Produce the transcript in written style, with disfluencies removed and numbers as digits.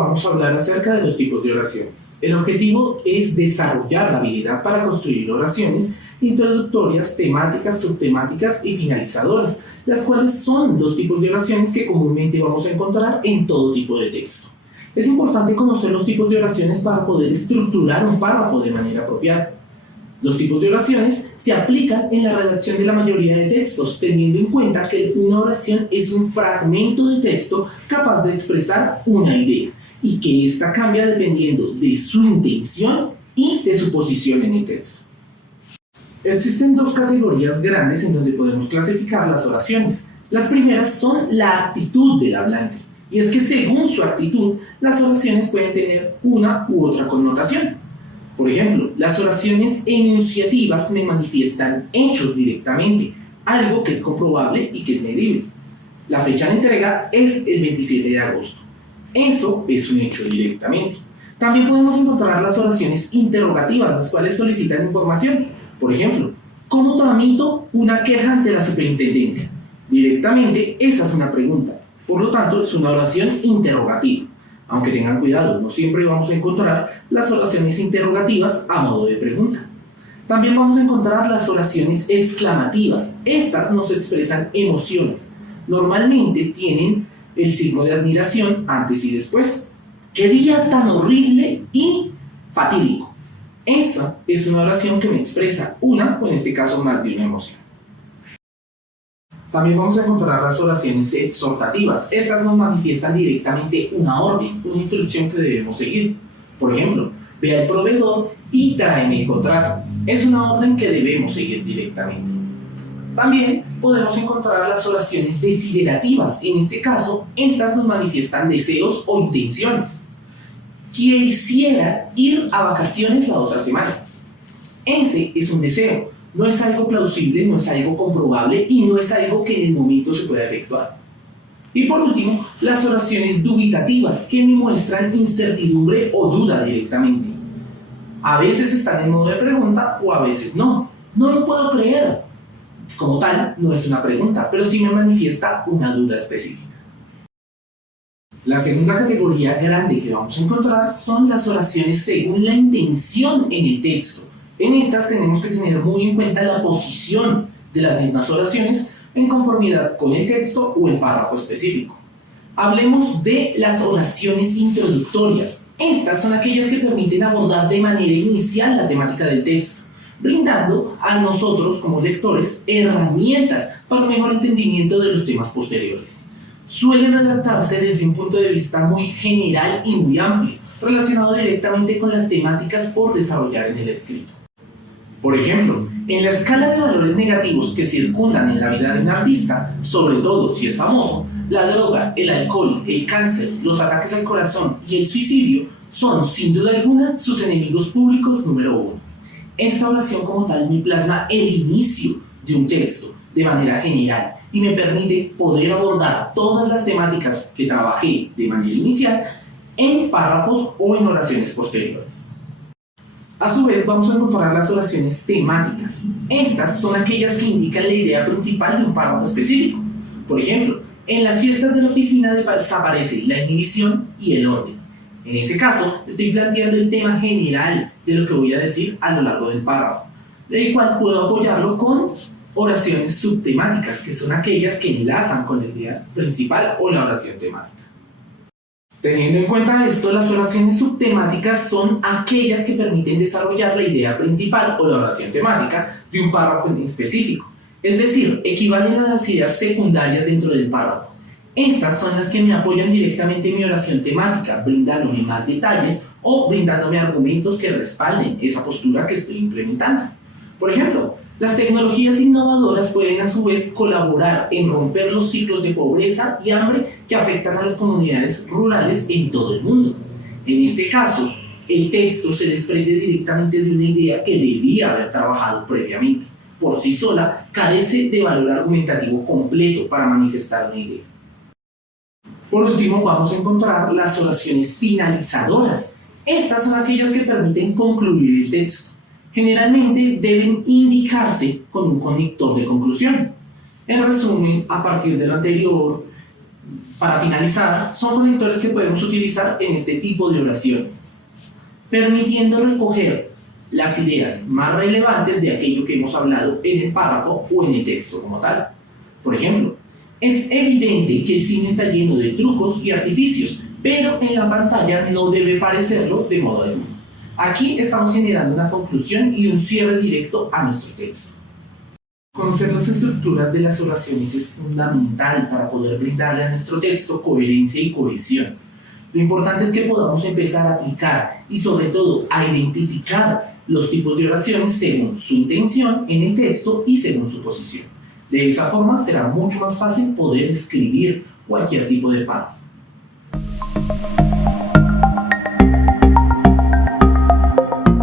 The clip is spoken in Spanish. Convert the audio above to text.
vamos a hablar acerca de los tipos de oraciones. El objetivo es desarrollar la habilidad para construir oraciones introductorias, temáticas, subtemáticas y finalizadoras, las cuales son los tipos de oraciones que comúnmente vamos a encontrar en todo tipo de texto. Es importante conocer los tipos de oraciones para poder estructurar un párrafo de manera apropiada. Los tipos de oraciones se aplican en la redacción de la mayoría de textos, teniendo en cuenta que una oración es un fragmento de texto capaz de expresar una idea y que ésta cambia dependiendo de su intención y de su posición en el texto. Existen dos categorías grandes en donde podemos clasificar las oraciones. Las primeras son la actitud del hablante, y es que según su actitud, las oraciones pueden tener una u otra connotación. Por ejemplo, las oraciones enunciativas me manifiestan hechos directamente, algo que es comprobable y que es medible. La fecha de entrega es el 27 de agosto. Eso es un hecho directamente. También podemos encontrar las oraciones interrogativas, las cuales solicitan información. Por ejemplo, ¿cómo tramito una queja ante la superintendencia? Directamente, esa es una pregunta. Por lo tanto, es una oración interrogativa. Aunque tengan cuidado, no siempre vamos a encontrar las oraciones interrogativas a modo de pregunta. También vamos a encontrar las oraciones exclamativas. Estas nos expresan emociones. Normalmente tienen el signo de admiración antes y después. ¡Qué día tan horrible y fatídico! Esa es una oración que me expresa una, o en este caso más de una emoción. También vamos a encontrar las oraciones exhortativas. Estas nos manifiestan directamente una orden, una instrucción que debemos seguir. Por ejemplo, ve al proveedor y tráeme el contrato. Es una orden que debemos seguir directamente. También podemos encontrar las oraciones desiderativas. En este caso, estas nos manifiestan deseos o intenciones. Quisiera ir a vacaciones la otra semana. Ese es un deseo. No es algo plausible, no es algo comprobable y no es algo que en el momento se pueda efectuar. Y por último, las oraciones dubitativas, que me muestran incertidumbre o duda directamente. A veces están en modo de pregunta o a veces no. No lo puedo creer. Como tal, no es una pregunta, pero sí me manifiesta una duda específica. La segunda categoría grande que vamos a encontrar son las oraciones según la intención en el texto. En estas tenemos que tener muy en cuenta la posición de las mismas oraciones en conformidad con el texto o el párrafo específico. Hablemos de las oraciones introductorias. Estas son aquellas que permiten abordar de manera inicial la temática del texto, brindando a nosotros como lectores herramientas para un mejor entendimiento de los temas posteriores. Suelen adaptarse desde un punto de vista muy general y muy amplio, relacionado directamente con las temáticas por desarrollar en el escrito. Por ejemplo, en la escala de valores negativos que circundan en la vida de un artista, sobre todo si es famoso, la droga, el alcohol, el cáncer, los ataques al corazón y el suicidio son, sin duda alguna, sus enemigos públicos número uno. Esta oración como tal me plasma el inicio de un texto de manera general y me permite poder abordar todas las temáticas que trabajé de manera inicial en párrafos o en oraciones posteriores. A su vez, vamos a encontrar las oraciones temáticas. Estas son aquellas que indican la idea principal de un párrafo específico. Por ejemplo, en las fiestas de la oficina desaparece la inhibición y el orden. En ese caso, estoy planteando el tema general de lo que voy a decir a lo largo del párrafo, el cual puedo apoyarlo con oraciones subtemáticas, que son aquellas que enlazan con la idea principal o la oración temática. Teniendo en cuenta esto, las oraciones subtemáticas son aquellas que permiten desarrollar la idea principal o la oración temática de un párrafo en específico, es decir, equivalen a las ideas secundarias dentro del párrafo. Estas son las que me apoyan directamente en mi oración temática, brindándome más detalles o brindándome argumentos que respalden esa postura que estoy implementando. Por ejemplo, las tecnologías innovadoras pueden a su vez colaborar en romper los ciclos de pobreza y hambre que afectan a las comunidades rurales en todo el mundo. En este caso, el texto se desprende directamente de una idea que debía haber trabajado previamente. Por sí sola, carece de valor argumentativo completo para manifestar una idea. Por último, vamos a encontrar las oraciones finalizadoras. Estas son aquellas que permiten concluir el texto. Generalmente deben indicarse con un conector de conclusión. En resumen, a partir de lo anterior, para finalizar, son conectores que podemos utilizar en este tipo de oraciones, permitiendo recoger las ideas más relevantes de aquello que hemos hablado en el párrafo o en el texto como tal. Por ejemplo, es evidente que el cine está lleno de trucos y artificios, pero en la pantalla no debe parecerlo de modo alguno. Aquí estamos generando una conclusión y un cierre directo a nuestro texto. Conocer las estructuras de las oraciones es fundamental para poder brindarle a nuestro texto coherencia y cohesión. Lo importante es que podamos empezar a aplicar y sobre todo a identificar los tipos de oraciones según su intención en el texto y según su posición. De esa forma será mucho más fácil poder escribir cualquier tipo de párrafo.